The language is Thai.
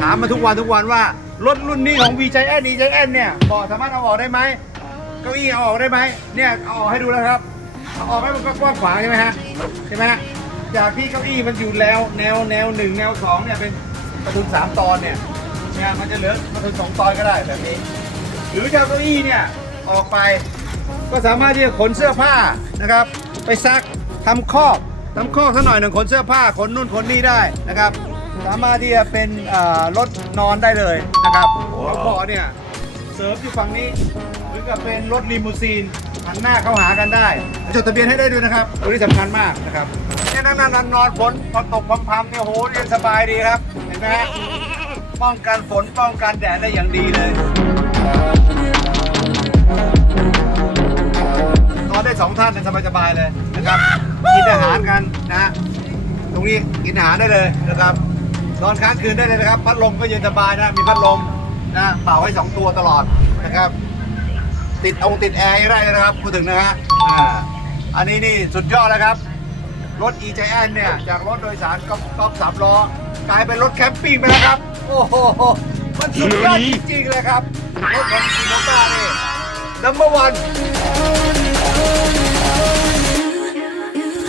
ถามมาทุกวันทุกวันว่ารถรุ่นนี้ของ v j n e j n เนี่ยบาะสามารถเอาออกได้ไหมเก้าอี้เอาออกได้ไหมเนี่ยเอาออกให้ดูแล้วครับเอาออกให้มันก็กว้างขวางใช่ไหมฮะใช่ไหมฮะจากที่เก้าอี้มันอยู่แล้ว แนวแนวหนึ่งแนวสองเนี่ยเป็นประทุนสามตอนเนี่ยเนี่ยมันจะเหลือประทุนสองตอนก็ได้แบบนี้ หรือจะเอาเก้าอี้เนี่ยออกไป ก็สามารถที่จะขนเสื้อผ้านะครับ ไปซักทำคอกทำคอกสักหน่อยหนึ่งขนเสื้อผ้าขนนู่นขนนี่ได้นะครับ สามารถที่จะเป็นรถนอนได้เลยนะครับแล้วก็เนี่ยเสริมอยู่ฝั่งนี้หรือกับเป็นรถลิมูซีนหันหน้าเข้าหากันได้ จดทะเบียนให้ได้ด้วยนะครับตัวนี้สำคัญมากนะครับเนี่ยนั่งนั่งนอนฝนพอตกพรำๆเนี่ยโหเรียนสบายดีครับเห็นไหมฮะป้องกันฝนป้องกันแดดได้อย่างดีเลยนอนได้สองท่านสบายสบายๆเลยนะครับกินอาหารกันนะฮะตรงนี้กินอาหารได้เลยนะครับ นอนค้างคืนได้เลยนะครับ พัดลมก็เย็นสบายนะมีพัดลมนะเป่าให้สองตัวตลอดนะครับ ติดองติดแอร์ได้เลยนะครับพูดถึงนะฮะอ่าอันนี้นี่สุดยอดแล้วครับ รถ e j n เนี่ย จากรถโดยสารก๊อฟก๊อฟสามล้อกลายเป็นรถแคมปิ้งไปแล้วครับ โอ้โหมันสุดยอดจริงๆเลยครับรถของซีโนต้านี่ number one